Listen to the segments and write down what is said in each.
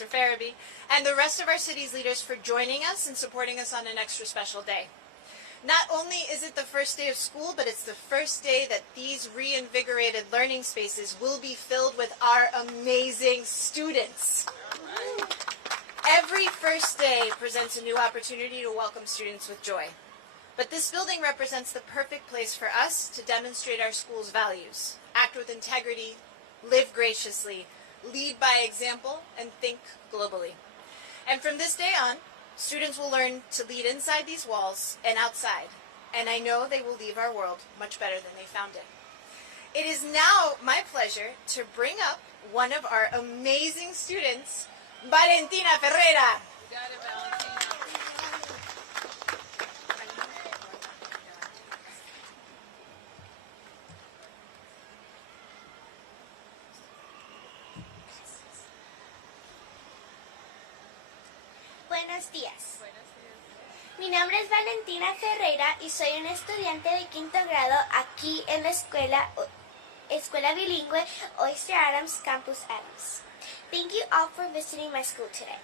Mr. Farabee, and the rest of our city's leaders for joining us and supporting us on an extra special day. Not only is it the first day of school, but it's the first day that these reinvigorated learning spaces will be filled with our amazing students. Every first day presents a new opportunity to welcome students with joy. But this building represents the perfect place for us to demonstrate our school's values, act with integrity, live graciously, lead by example, and think globally. And from this day on, students will learn to lead inside these walls and outside, and I know they will leave our world much better than they found it. It is now my pleasure to bring up one of our amazing students, Valentina Ferreira. You got it, Valentina. Buenos días. Mi nombre es Valentina Ferreira y soy una estudiante de quinto grado aquí en la escuela bilingüe Oyster Adams Campus Adams. Thank you all for visiting my school today.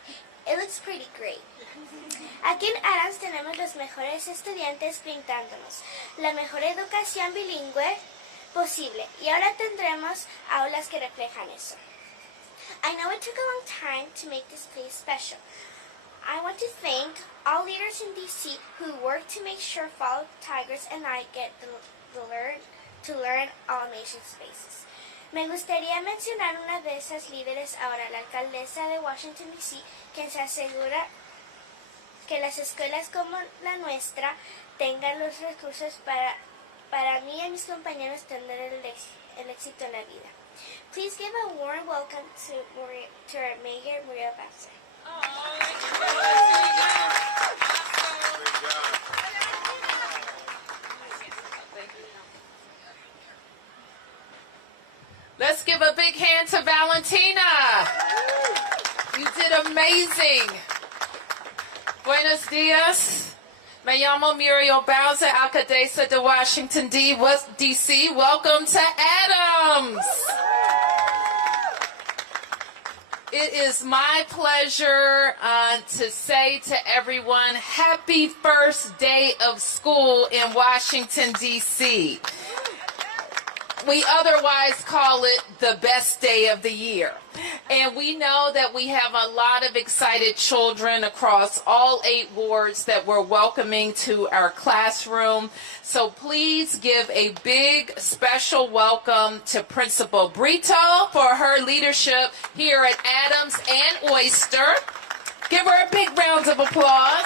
It looks pretty great. Aquí en Adams tenemos los mejores estudiantes brindándonos la mejor educación bilingüe posible y ahora tendremos aulas que reflejan eso. I know it took a long time to make this place special. I want to thank all leaders in DC who work to make sure Fall Tigers and I get to learn all nation spaces. Me gustaría mencionar una de esas líderes ahora, la alcaldesa de Washington DC, quien se asegura que las escuelas como la nuestra tengan los recursos para mí y mis compañeros tener el éxito en la vida. Please give a warm welcome to our Mayor, Maria Bowser. Let's give a big hand to Valentina. You did amazing. Buenos días. Me llamo Muriel Bowser, alcaldesa de Washington, D.C. Welcome to Adams. It is my pleasure to say to everyone, happy first day of school in Washington, D.C. We otherwise call it the best day of the year. And we know that we have a lot of excited children across all 8 wards that we're welcoming to our classroom. So please give a big special welcome to Principal Brito for her leadership here at Adams and Oyster. Give her a big round of applause.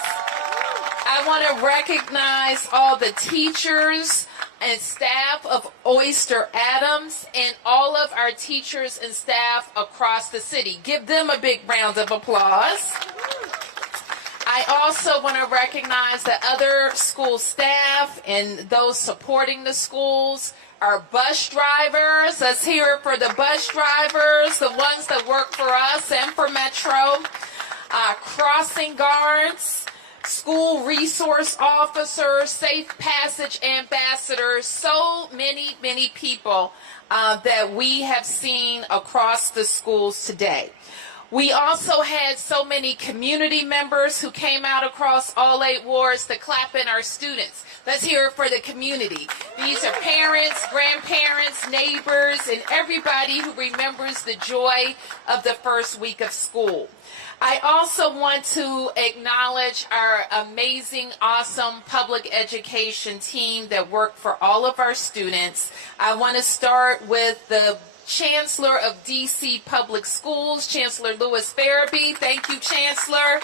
I want to recognize all the teachers and staff of Oyster Adams and all of our teachers and staff across the city. Give them a big round of applause. I also want to recognize the other school staff and those supporting the schools, our bus drivers. Let's hear it for the bus drivers, the ones that work for us and for Metro, crossing guards, school resource officers, safe passage ambassadors, so many people that we have seen across the schools today. We also had so many community members who came out across all 8 wards to clap in our students. Let's hear it for the community. These are parents, grandparents, neighbors, and everybody who remembers the joy of the first week of school. I also want to acknowledge our amazing, awesome public education team that work for all of our students. I want to start with the Chancellor of DC Public Schools, Chancellor Louis Farabee. Thank you, Chancellor.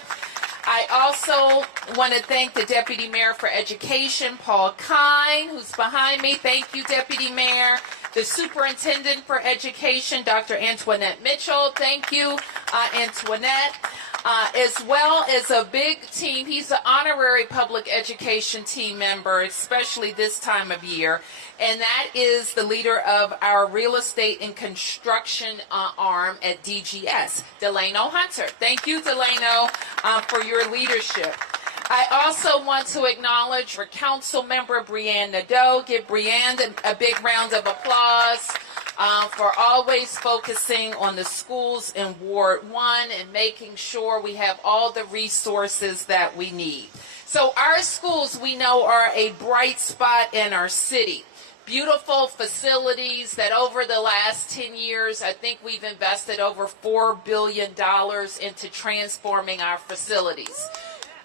I also want to thank the Deputy Mayor for Education, Paul Kine, who's behind me. Thank you, Deputy Mayor. The Superintendent for Education, Dr. Antoinette Mitchell. Thank you, Antoinette. As well as a big team. He's an honorary public education team member, especially this time of year. And that is the leader of our real estate and construction arm at DGS, Delano Hunter. Thank you, Delano, for your leadership. I also want to acknowledge our council member, Brianne Nadeau. Give Brianne a big round of applause. for always focusing on the schools in Ward 1 and making sure we have all the resources that we need. So our schools, we know, are a bright spot in our city. Beautiful facilities that over the last 10 years, I think we've invested over $4 billion into transforming our facilities.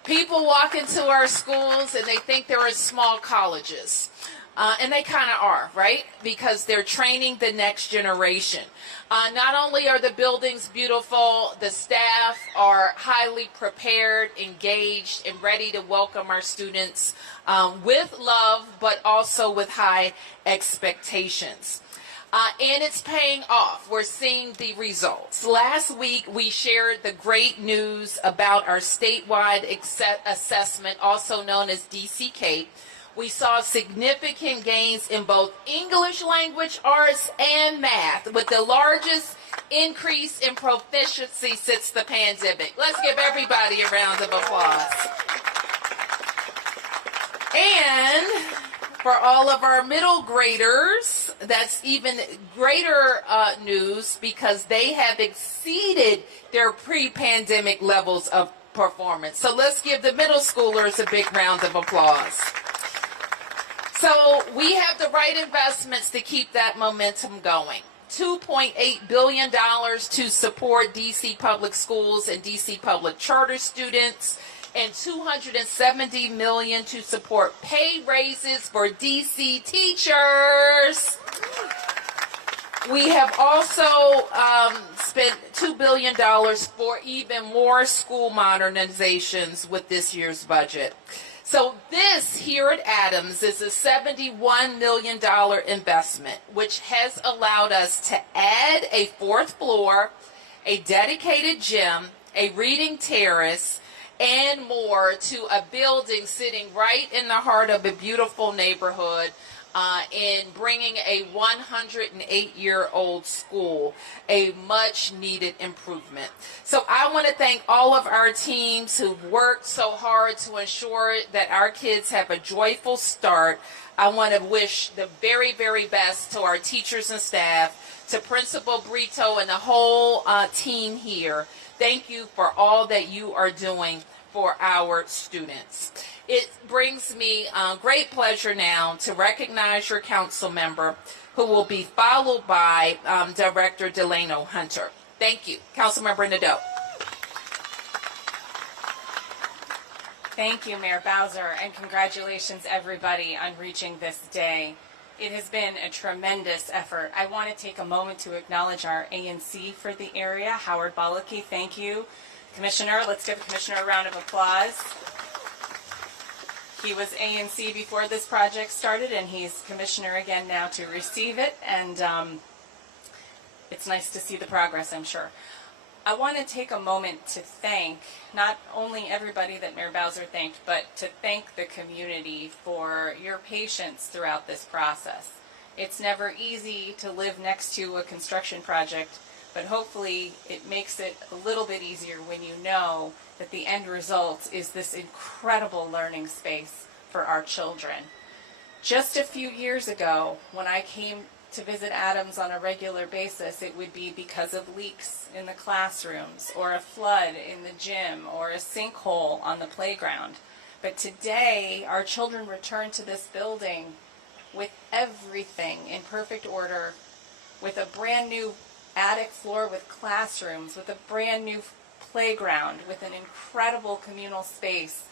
People walk into our schools and they think they're in small colleges. And they kind of are, right? Because they're training the next generation. Not only are the buildings beautiful, the staff are highly prepared, engaged, and ready to welcome our students with love, but also with high expectations. And it's paying off. We're seeing the results. Last week, we shared the great news about our statewide assessment, also known as DC-CAPE. We saw significant gains in both English language arts and math, with the largest increase in proficiency since the pandemic. Let's give everybody a round of applause. And for all of our middle graders, that's even greater news, because they have exceeded their pre-pandemic levels of performance. So let's give the middle schoolers a big round of applause. So we have the right investments to keep that momentum going. $2.8 billion to support DC public schools and DC public charter students, and $270 million to support pay raises for DC teachers. We have also spent $2 billion for even more school modernizations with this year's budget. So this here at Adams is a $71 million investment, which has allowed us to add a fourth floor, a dedicated gym, a reading terrace, and more to a building sitting right in the heart of a beautiful neighborhood, in bringing a 108-year-old school, a much-needed improvement. So I want to thank all of our teams who've worked so hard to ensure that our kids have a joyful start. I want to wish the very, very best to our teachers and staff, to Principal Brito and the whole team here. Thank you for all that you are doing for our students. It brings me great pleasure now to recognize your council member, who will be followed by Director Delano Hunter. Thank you. Councilmember Nadeau. Thank you, Mayor Bowser, and congratulations everybody on reaching this day. It has been a tremendous effort. I want to take a moment to acknowledge our ANC for the area, Howard Balaki. Thank you. Commissioner, let's give the Commissioner a round of applause. He was ANC before this project started, and he's Commissioner again now to receive it, and it's nice to see the progress, I'm sure. I want to take a moment to thank not only everybody that Mayor Bowser thanked, but to thank the community for your patience throughout this process. It's never easy to live next to a construction project, but hopefully it makes it a little bit easier when you know that the end result is this incredible learning space for our children. Just a few years ago, when I came to visit Adams on a regular basis, it would be because of leaks in the classrooms, or a flood in the gym, or a sinkhole on the playground. But today, our children return to this building with everything in perfect order, with a brand new attic floor with classrooms, with a brand new playground, with an incredible communal space.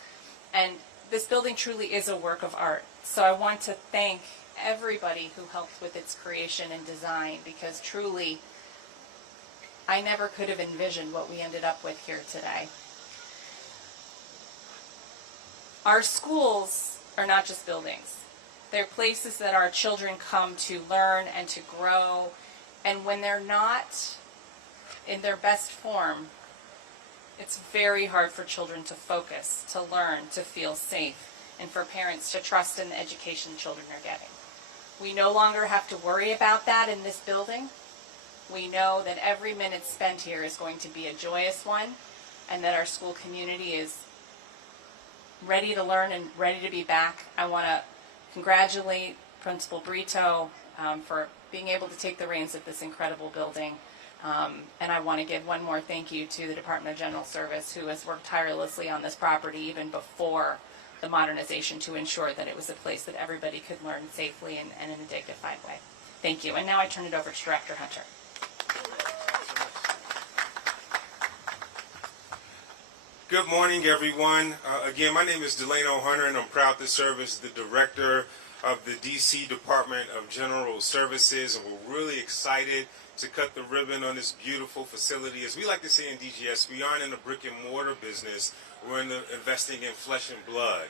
And this building truly is a work of art. So I want to thank everybody who helped with its creation and design, because truly I never could have envisioned what we ended up with here today. Our schools are not just buildings. They're places that our children come to learn and to grow, and when they're not in their best form, it's very hard for children to focus, to learn, to feel safe, and for parents to trust in the education children are getting. We no longer have to worry about that in this building. We know that every minute spent here is going to be a joyous one, and that our school community is ready to learn and ready to be back. I want to congratulate Principal Brito for being able to take the reins of this incredible building. And I want to give one more thank you to the Department of General Service, who has worked tirelessly on this property even before the modernization to ensure that it was a place that everybody could learn safely and in a dignified way. Thank you. And now I turn it over to Director Hunter. Good morning, everyone. Again, my name is Delano Hunter, and I'm proud to serve as the Director of the DC Department of General Services, and we're really excited to cut the ribbon on this beautiful facility. As we like to say in DGS, we aren't in the brick and mortar business, we're in the investing in flesh and blood.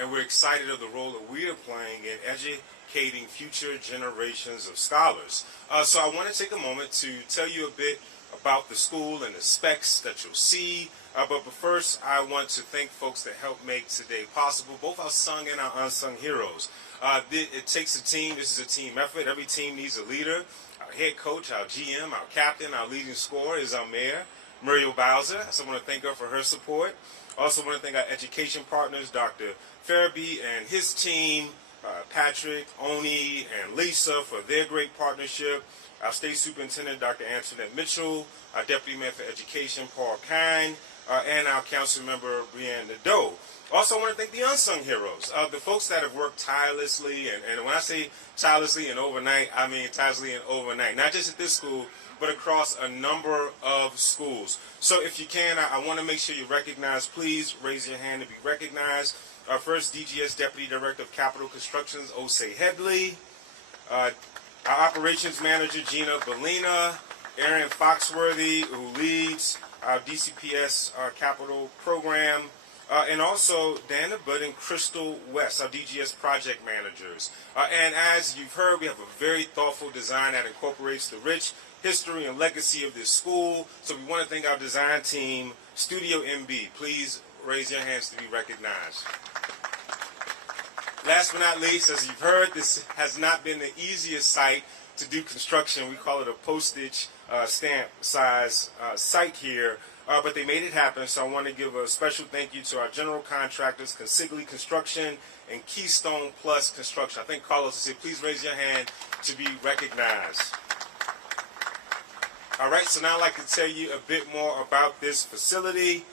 And we're excited of the role that we are playing in educating future generations of scholars. So I want to take a moment to tell you a bit about the school and the specs that you'll see. But first, I want to thank folks that helped make today possible, both our sung and our unsung heroes. It takes a team. This is a team effort. Every team needs a leader. Our head coach, our GM, our captain, our leading scorer is our mayor, Muriel Bowser. So I want to thank her for her support. Also want to thank our education partners, Dr. Farabee and his team, Patrick, Oni, and Lisa for their great partnership. Our state superintendent, Dr. Antoinette Mitchell, our deputy mayor for education, Paul Kine, and our council member, Brianne Nadeau. Also, I want to thank the unsung heroes, the folks that have worked tirelessly, and when I say tirelessly and overnight, I mean tirelessly and overnight, not just at this school, but across a number of schools. So if you can, I want to make sure you recognize, please raise your hand to be recognized. Our first DGS Deputy Director of Capital Constructions, Osei Headley. Our Operations Manager, Gina Bellina. Aaron Foxworthy, who leads our DCPS Capital Program. And also Dana Budd and Crystal West, our DGS project managers. And as you've heard, we have a very thoughtful design that incorporates the rich history and legacy of this school. So we want to thank our design team, Studio MB. Please raise your hands to be recognized. Last but not least, as you've heard, this has not been the easiest site to do construction. We call it a postage stamp size site here. But they made it happen, so I want to give a special thank you to our general contractors, Consigli Construction and Keystone Plus Construction. I think Carlos said, please raise your hand to be recognized. All right, so now I'd like to tell you a bit more about this facility.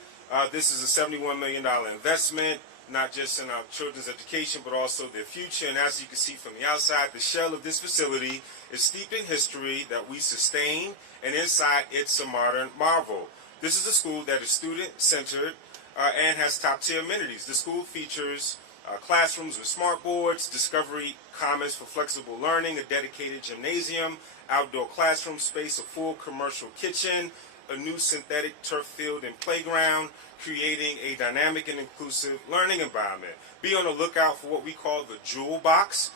This is a $71 million investment, not just in our children's education, but also their future. And as you can see from the outside, the shell of this facility is steeped in history that we sustain, and inside it's a modern marvel. This is a school that is student-centered and has top-tier amenities. The school features classrooms with smart boards, Discovery Commons for flexible learning, a dedicated gymnasium, outdoor classroom space, a full commercial kitchen, a new synthetic turf field and playground, creating a dynamic and inclusive learning environment. Be on the lookout for what we call the Jewel Box.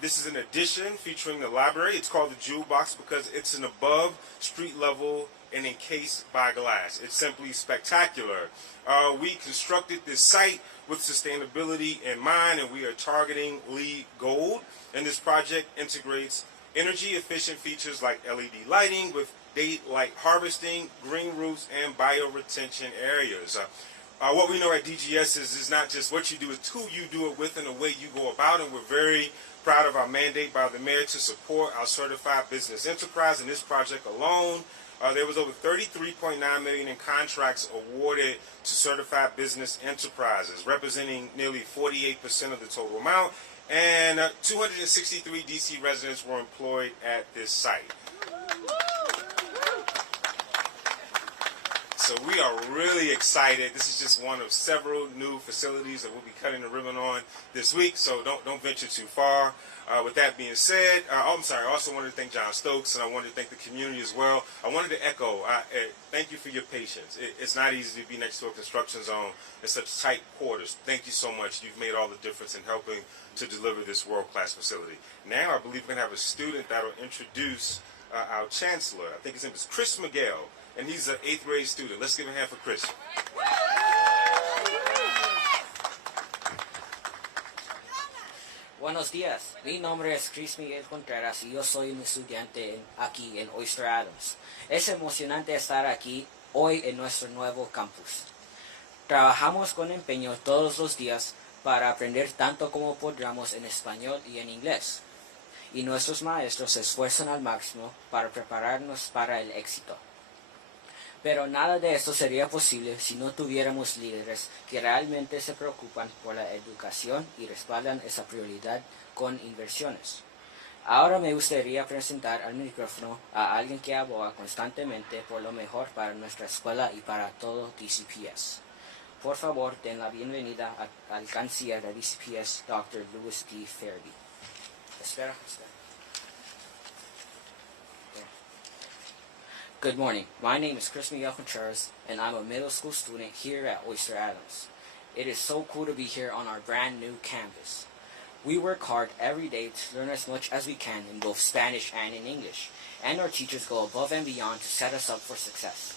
This is an addition featuring the library. It's called the Jewel Box because it's an above street level and encased by glass. It's simply spectacular. We constructed this site with sustainability in mind, and we are targeting LEED Gold. And this project integrates energy efficient features like LED lighting with daylight harvesting, green roofs, and bioretention areas. What we know at DGS is not just what you do, it's who you do it with and the way you go about it. We're very proud of our mandate by the mayor to support our certified business enterprise. In this project alone, there was over $33.9 million in contracts awarded to certified business enterprises, representing nearly 48% of the total amount, and 263 DC residents were employed at this site. So we are really excited. This is just one of several new facilities that we'll be cutting the ribbon on this week, so don't venture too far. With that being said, I also wanted to thank John Stokes, and I wanted to thank the community as well. I wanted to echo, thank you for your patience. It's not easy to be next to a construction zone in such tight quarters. Thank you so much. You've made all the difference in helping to deliver this world-class facility. Now I believe we're going to have a student that will introduce our chancellor. I think his name is Chris Miguel, and he's an 8th grade student. Let's give a hand for Chris. Buenos días, mi nombre es Chris Miguel Contreras y yo soy un estudiante aquí en Oyster Adams. Es emocionante estar aquí hoy en nuestro nuevo campus. Trabajamos con empeño todos los días para aprender tanto como podamos en español y en inglés. y nuestros maestros se esfuerzan al máximo para prepararnos para el éxito. Pero nada de esto sería posible si no tuviéramos líderes que realmente se preocupan por la educación y respaldan esa prioridad con inversiones. Ahora me gustaría presentar al micrófono a alguien que aboga constantemente por lo mejor para nuestra escuela y para todo DCPS. Por favor, den la bienvenida al canciller de DCPS, Dr. Louis D. Fairby. Espera. Good morning. My name is Chris Miguel Contreras, and I'm a middle school student here at Oyster Adams. It is so cool to be here on our brand new campus. We work hard every day to learn as much as we can in both Spanish and in English, and our teachers go above and beyond to set us up for success.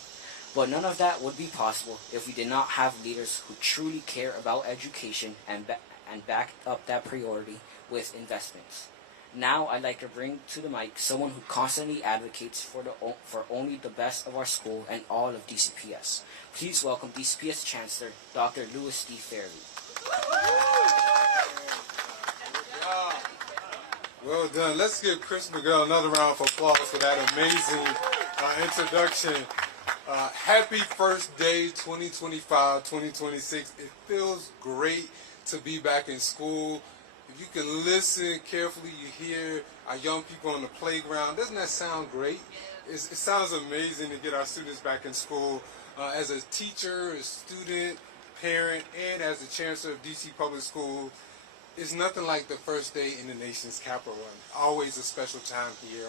But none of that would be possible if we did not have leaders who truly care about education and back up that priority with investments. Now I'd like to bring to the mic someone who constantly advocates for only the best of our school and all of DCPS. Please welcome DCPS Chancellor Dr. Louis D. Fairby. Well done. Let's give Chris Miguel another round of applause for that amazing introduction. Happy first day 2025-2026. It feels great to be back in school. If you can listen carefully, you hear our young people on the playground. Doesn't that sound great? It sounds amazing to get our students back in school. As a teacher, a student, parent, and as the chancellor of DC Public School, it's nothing like the first day in the nation's capital. Always a special time here.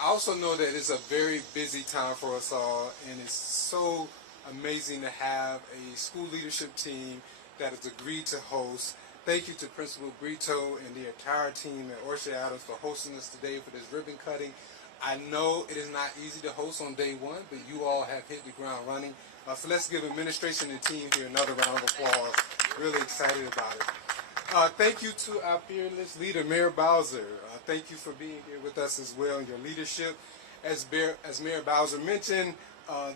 I also know that it's a very busy time for us all, and it's so amazing to have a school leadership team that has agreed to host. Thank you to Principal Brito and the entire team at Oyster Adams for hosting us today for this ribbon cutting. I know it is not easy to host on day one, but you all have hit the ground running. So let's give administration and team here another round of applause. Really excited about it. Thank you to our fearless leader, Mayor Bowser. Thank you for being here with us as well in your leadership. As Mayor Bowser mentioned,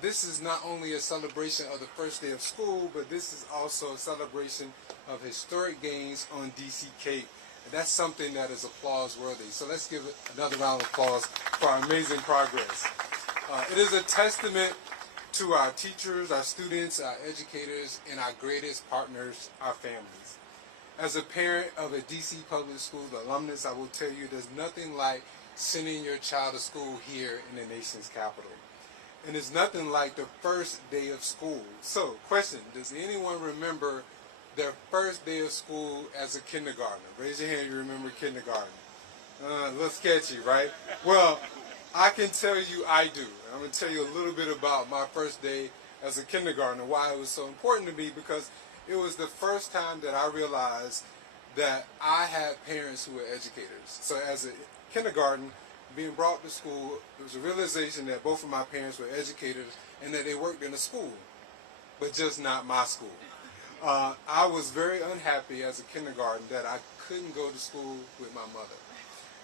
this is not only a celebration of the first day of school, but this is also a celebration of historic gains on DC Cape. And that's something that is applause worthy. So let's give it another round of applause for our amazing progress. It is a testament to our teachers, our students, our educators, and our greatest partners, our families. As a parent of a DC Public School alumnus, I will tell you there's nothing like sending your child to school here in the nation's capital. And it's nothing like the first day of school. So, question, does anyone remember their first day of school as a kindergartner? Raise your hand if you remember kindergarten. A little sketchy, right? Well, I can tell you I do. I'm going to tell you a little bit about my first day as a kindergartner, why it was so important to me, because it was the first time that I realized that I had parents who were educators. So as a kindergarten, being brought to school, there was a realization that both of my parents were educators and that they worked in a school, but just not my school. I was very unhappy as a kindergarten that I couldn't go to school with my mother.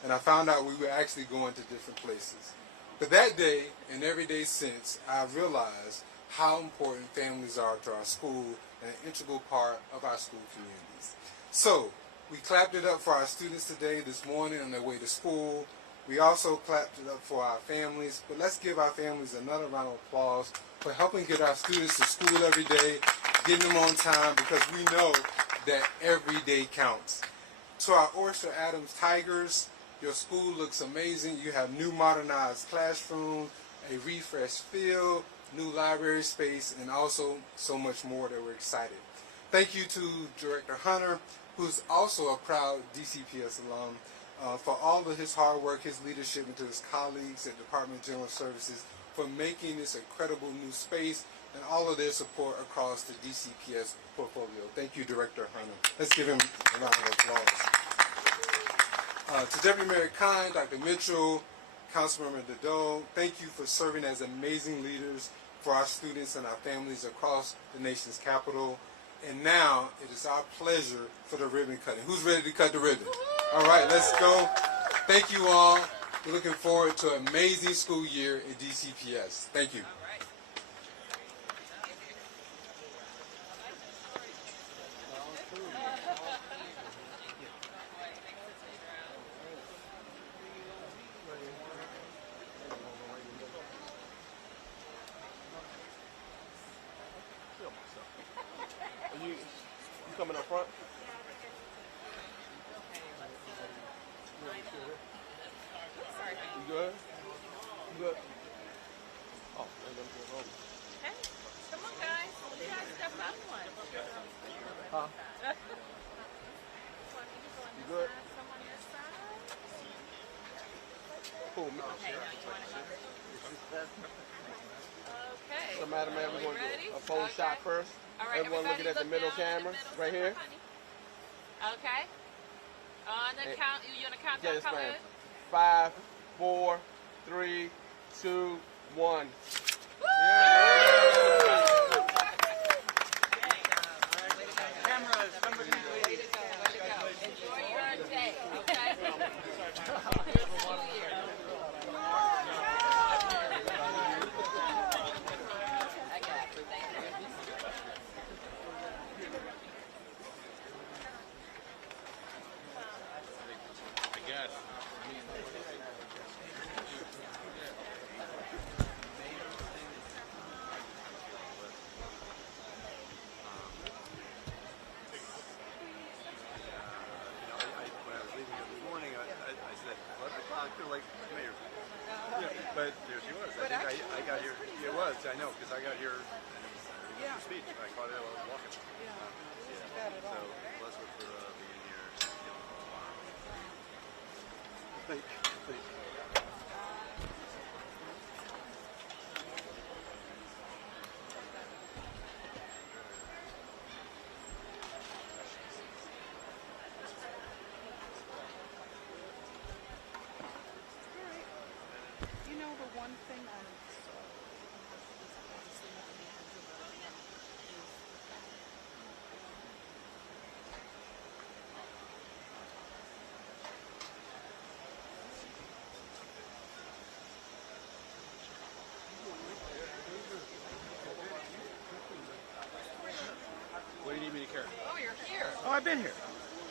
And I found out we were actually going to different places. But that day, and every day since, I realized how important families are to our school and an integral part of our school communities. So, we clapped it up for our students today, this morning, on their way to school. We also clapped it up for our families, but let's give our families another round of applause for helping get our students to school every day, getting them on time, because we know that every day counts. To our Oyster Adams Tigers, your school looks amazing. You have new modernized classrooms, a refreshed field, new library space, and also so much more that we're excited. Thank you to Director Hunter, who's also a proud DCPS alum, for all of his hard work, his leadership, and to his colleagues at Department of General Services for making this incredible new space and all of their support across the DCPS portfolio. Thank you, Director Hunter. Let's give him a round of applause. To Deputy Mayor Kine, Dr. Mitchell, Councilmember Nadeau, thank you for serving as amazing leaders for our students and our families across the nation's capital. And now it is our pleasure for the ribbon cutting. Who's ready to cut the ribbon? All right, let's go. Thank you all. We're looking forward to an amazing school year at DCPS. Thank you. cool. Okay. So, Madam Mayor, we're going to Ready? do a pose Okay. shot first. All right, Everyone looking at the everybody middle look down camera, at the middle right here. honey. Okay. On the Hey. count, you gonna count down Yes, colors? ma'am. 5, 4, 3, 2, 1. Enjoy your day, okay? When I was leaving here this morning, I said, 11 o'clock, they're like, Mayor. Yeah, but there she was. I think I got here, it was, I know, because I got here and your speech. I caught it while I was walking. So, bless her for being here. Thank you. Thank you. You know, the one thing I What do you need me to carry? Oh, you're here. Oh, I've been here.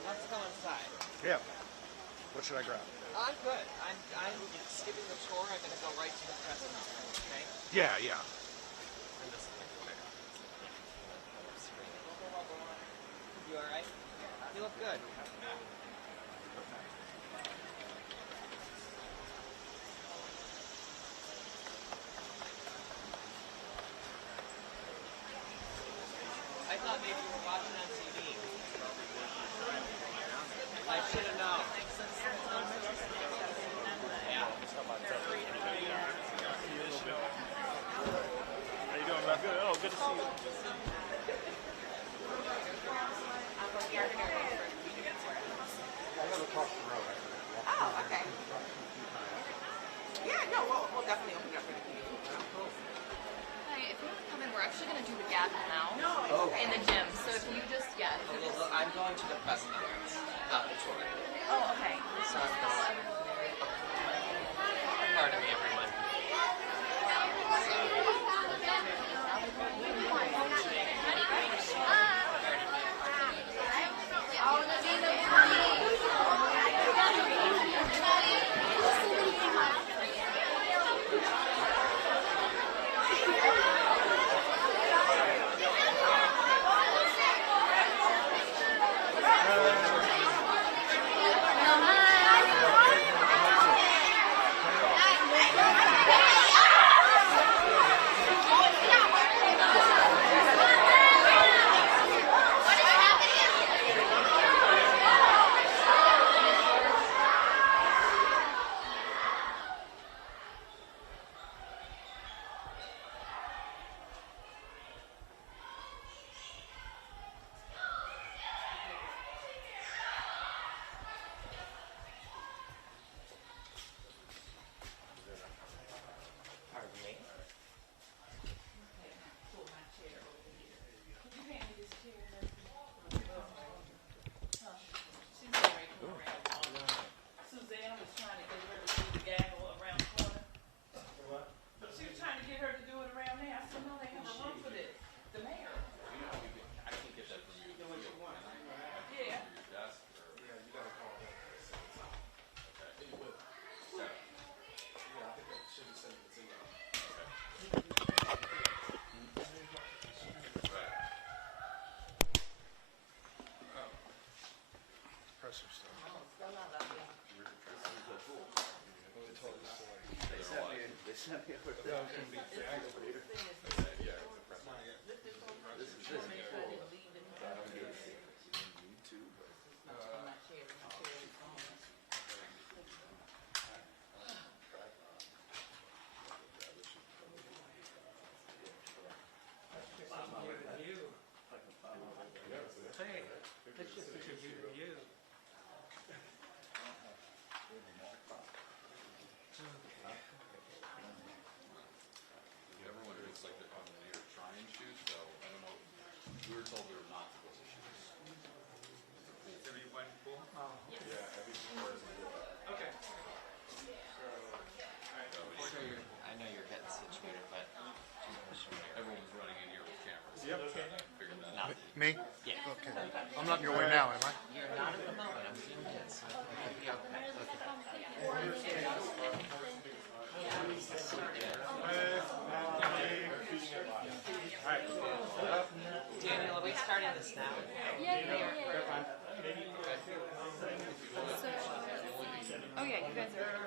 Let's go inside. Yeah. What should I grab? I'm good. I'm skipping the tour. I'm going to go right to the president. Okay? Yeah, yeah. You all right? You look good. I thought maybe you were watching on TV. I should have known. Yeah. How you doing, man? Good. Oh, good to see you. Oh, okay. Yeah, no, we'll definitely open it up for the community. Hi, if you want to come in, we're actually going to do the gap now in the gym. So if you just, yeah. If you just, I'm going to the president, not the tour. oh, okay. Pardon me, everyone. Suzanne was trying to get her to do the gaggle around the corner. But she was trying to get her to do it around there. I said, no, they have a room for this. The mayor. I can get that from you. You know what you want. Yeah. Your desk or. Yeah, you gotta call that. Okay. It will. So, Yeah, I think that should be sent to you. Pressure stuff. They sent me over That was gonna be the excavator. yeah. This is Everyone looks like they're coming here to try and shoot, so I don't know. We were told we were not supposed to shoot. Is everyone cool? Yeah, okay. I know you're getting situated, but Everyone's running in here with cameras. Yep. Figured that Not out. Me? Yeah. Okay. I'm not in your way now, am I? You're not at the moment. I'm seeing kids. You'll be okay. Daniel, are we starting this now? Oh yeah, you guys are.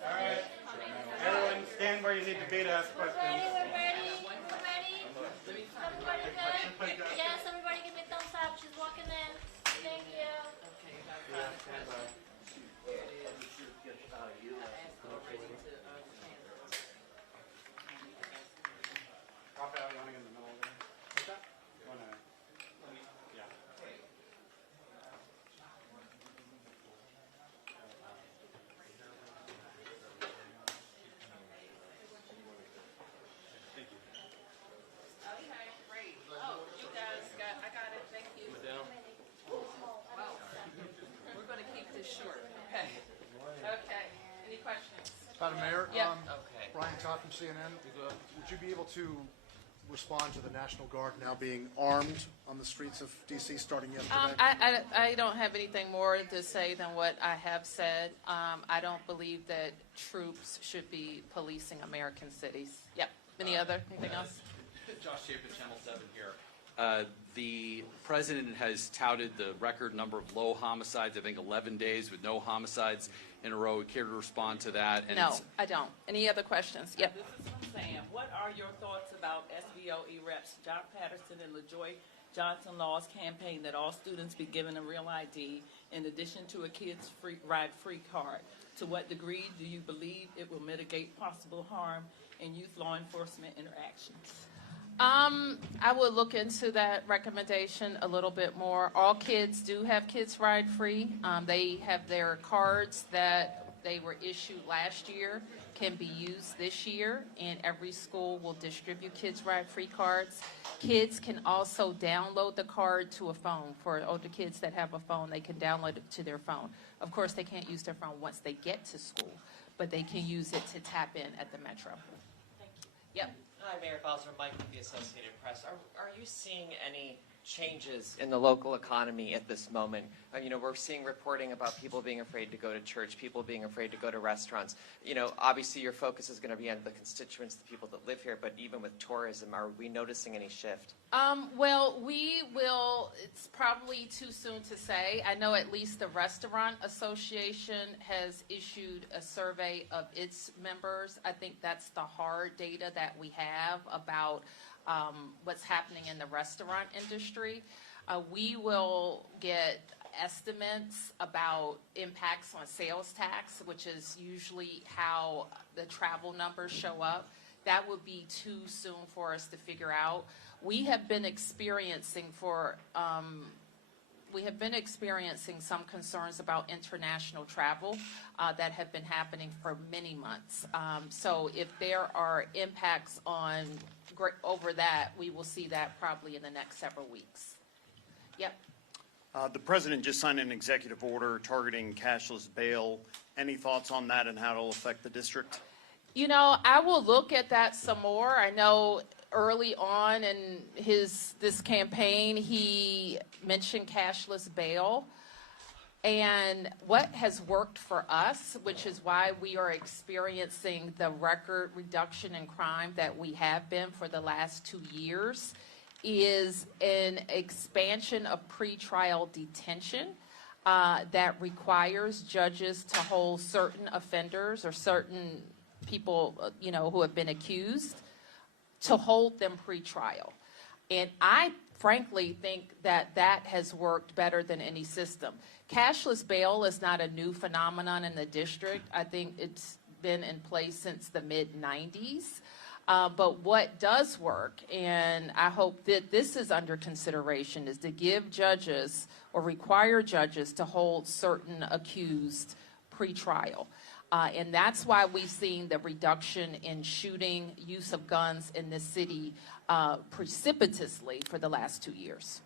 All right. Everyone stand where you need to be to ask questions. We're ready. Everybody good? Yes, everybody give me a thumbs up. She's walking in. Thank you. Rafael, you want to get in the middle there? What's that? You want to? Yeah. Okay, great. Oh, you guys I got it, thank you. Wow. We're gonna keep this short, okay? Okay, any questions? Madam Mayor? Yep. Okay. Brian Todd from CNN. Would you be able to respond to the National Guard now being armed on the streets of D.C. starting yesterday? I don't have anything more to say than what I have said. I don't believe that troops should be policing American cities. Yep. Anything else? Josh Chapin, Channel 7 here. The president has touted the record number of low homicides, I think 11 days with no homicides in a row. We care to respond to that? And No, I don't. Any other questions? Yep. This is from Sam. What are your thoughts about SBOE reps John Patterson and LaJoy Johnson Law's campaign that all students be given a real ID in addition to a kids ride free card? To what degree do you believe it will mitigate possible harm in youth law enforcement interactions? I would look into that recommendation a little bit more. All kids do have Kids Ride Free. They have their cards that they were issued last year can be used this year, and every school will distribute Kids Ride Free cards. Kids can also download the card to a phone. For older kids that have a phone, they can download it to their phone. Of course, they can't use their phone once they get to school, but they can use it to tap in at the Metro. Thank you. Yep. Hi, Mayor Bowser, Mike with the Associated Press. Are you seeing any changes in the local economy at this moment? We're seeing reporting about people being afraid to go to church, people being afraid to go to restaurants. Obviously your focus is going to be on the constituents, the people that live here, but even with tourism, are we noticing any shift? Well, we will, it's probably too soon to say. I know at least the Restaurant Association has issued a survey of its members. I think that's the hard data that we have about what's happening in the restaurant industry. We will get estimates about impacts on sales tax, which is usually how the travel numbers show up. That would be too soon for us to figure out. We have been experiencing some concerns about international travel that have been happening for many months. So if there are impacts over that, we will see that probably in the next several weeks. Yep. The president just signed an executive order targeting cashless bail. Any thoughts on that and how it'll affect the district? I will look at that some more. I know early on in this campaign, he mentioned cashless bail. And what has worked for us, which is why we are experiencing the record reduction in crime that we have been for the last 2 years, is an expansion of pretrial detention that requires judges to hold certain offenders or certain people, who have been accused, to hold them pretrial. And I frankly think that that has worked better than any system. Cashless bail is not a new phenomenon in the district. I think it's been in place since the mid-90s. But what does work, and I hope that this is under consideration, is to give judges or require judges to hold certain accused pre-trial. And that's why we've seen the reduction in shooting, use of guns in this city precipitously for the last 2 years.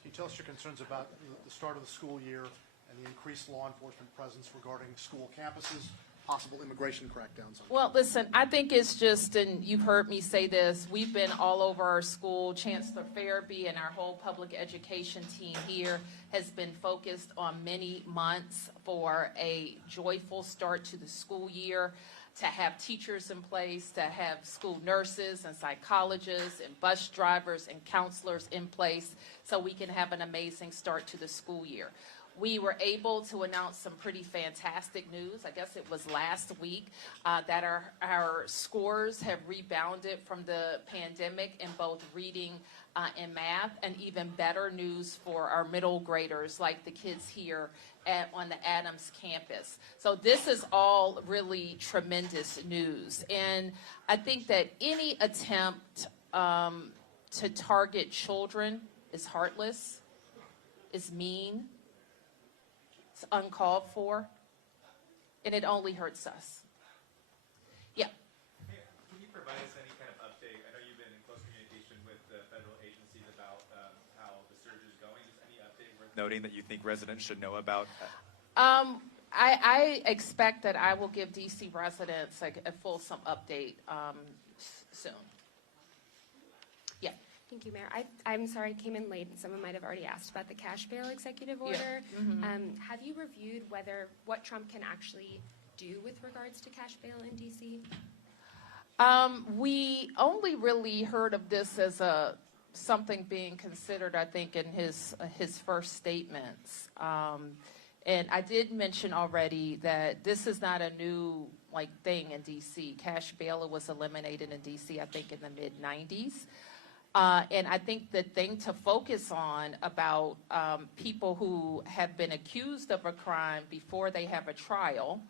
Can you tell us your concerns about the start of the school year and the increased law enforcement presence regarding school campuses, possible immigration crackdowns on Well, listen, I think it's just, and you've heard me say this, we've been all over our school. Chancellor Farabee and our whole public education team here has been focused on many months for a joyful start to the school year, to have teachers in place, to have school nurses and psychologists and bus drivers and counselors in place so we can have an amazing start to the school year. We were able to announce some pretty fantastic news, I guess it was last week, that our scores have rebounded from the pandemic in both reading and math, and even better news for our middle graders, like the kids here on the Adams campus. So this is all really tremendous news. And I think that any attempt to target children is heartless, is mean, it's uncalled for, and it only hurts us. Yeah. Can you provide us any kind of update? I know you've been in close communication with the federal agencies about how the surge is going. Just any update worth noting that you think residents should know about? I expect that I will give DC residents a fulsome update soon. Yeah. Thank you, Mayor. I'm sorry I came in late, and someone might have already asked about the cash bail executive order. Have you reviewed what Trump can actually do with regards to cash bail in D.C.? We only really heard of this as something being considered, I think, in his first statements. And I did mention already that this is not a new thing in D.C. Cash bail was eliminated in D.C., I think, in the mid-90s. And I think the thing to focus on about people who have been accused of a crime before they have a trial,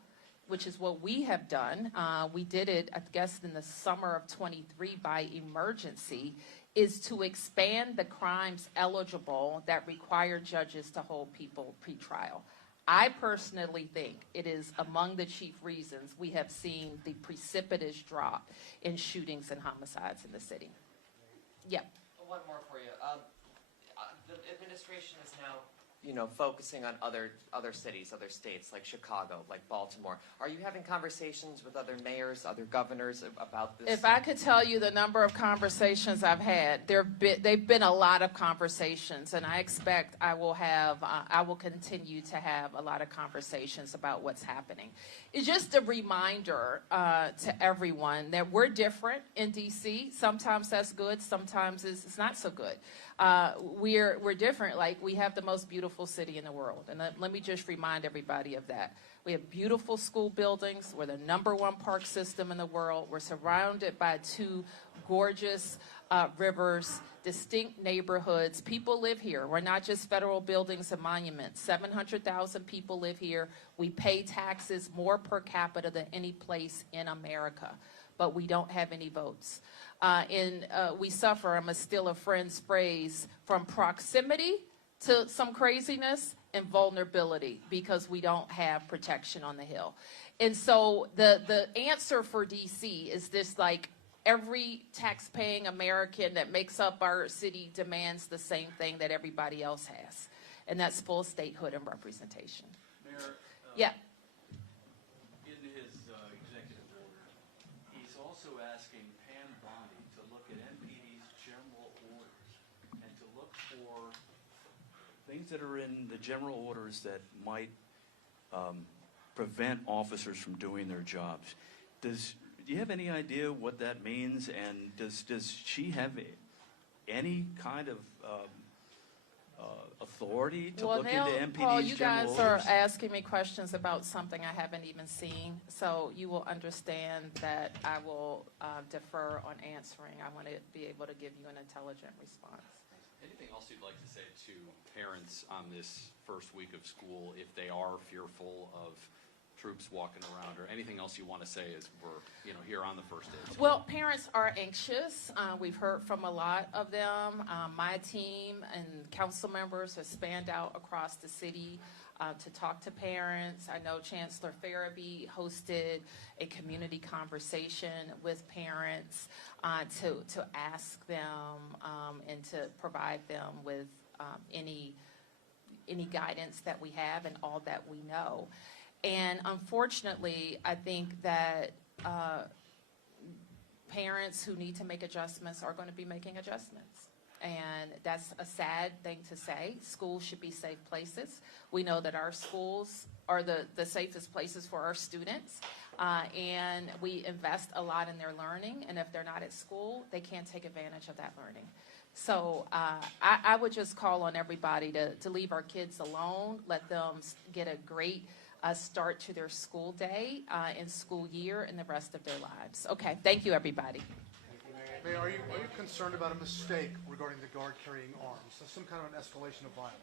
which is what we have done, we did it, I guess, in the summer of 23 by emergency, is to expand the crimes eligible that require judges to hold people pre-trial. I personally think it is among the chief reasons we have seen the precipitous drop in shootings and homicides in the city. Yep. One more for you. The administration is now, focusing on other cities, other states like Chicago, like Baltimore. Are you having conversations with other mayors, other governors about this? If I could tell you the number of conversations I've had, they've been a lot of conversations, and I expect I will continue to have a lot of conversations about what's happening. It's just a reminder to everyone that we're different in D.C. Sometimes that's good, sometimes it's not so good. We're different. Like, we have the most beautiful city in the world, and let me just remind everybody of that. We have beautiful school buildings. We're the #1 park system in the world. We're surrounded by 2 gorgeous rivers, distinct neighborhoods. People live here. We're not just federal buildings and monuments. 700,000 people live here. We pay taxes more per capita than any place in America, but we don't have any votes. We suffer, I'm going to steal a friend's phrase, from proximity to some craziness and vulnerability because we don't have protection on the Hill. And so the answer for D.C. is this, every tax-paying American that makes up our city demands the same thing that everybody else has, and that's full statehood and representation. Mayor, yeah. In his executive order, he's also asking Pam Bondi to look at MPD's general orders and to look for things that are in the general orders that might prevent officers from doing their jobs. Do you have any idea what that means? And does she have any kind of authority to look into MPD's Paul, you general guys orders? are asking me questions about something I haven't even seen, so you will understand that I will defer on answering. I want to be able to give you an intelligent response. Anything else you'd like to say to parents on this first week of school if they are fearful of troops walking around, or anything else you want to say as we're here on the first day of school? Well, parents are anxious. We've heard from a lot of them. My team and council members have spanned out across the city to talk to parents. I know Chancellor Farabee hosted a community conversation with parents to ask them and to provide them with any guidance that we have and all that we know. And unfortunately, I think that parents who need to make adjustments are going to be making adjustments. And that's a sad thing to say. Schools should be safe places. We know that our schools are the safest places for our students. And we invest a lot in their learning. And if they're not at school, they can't take advantage of that learning. So I would just call on everybody to leave our kids alone, let them get a great start to their school day and school year and the rest of their lives. Okay, thank you, everybody. Mayor, are you concerned about a mistake regarding the guard carrying arms? So some kind of an escalation of violence?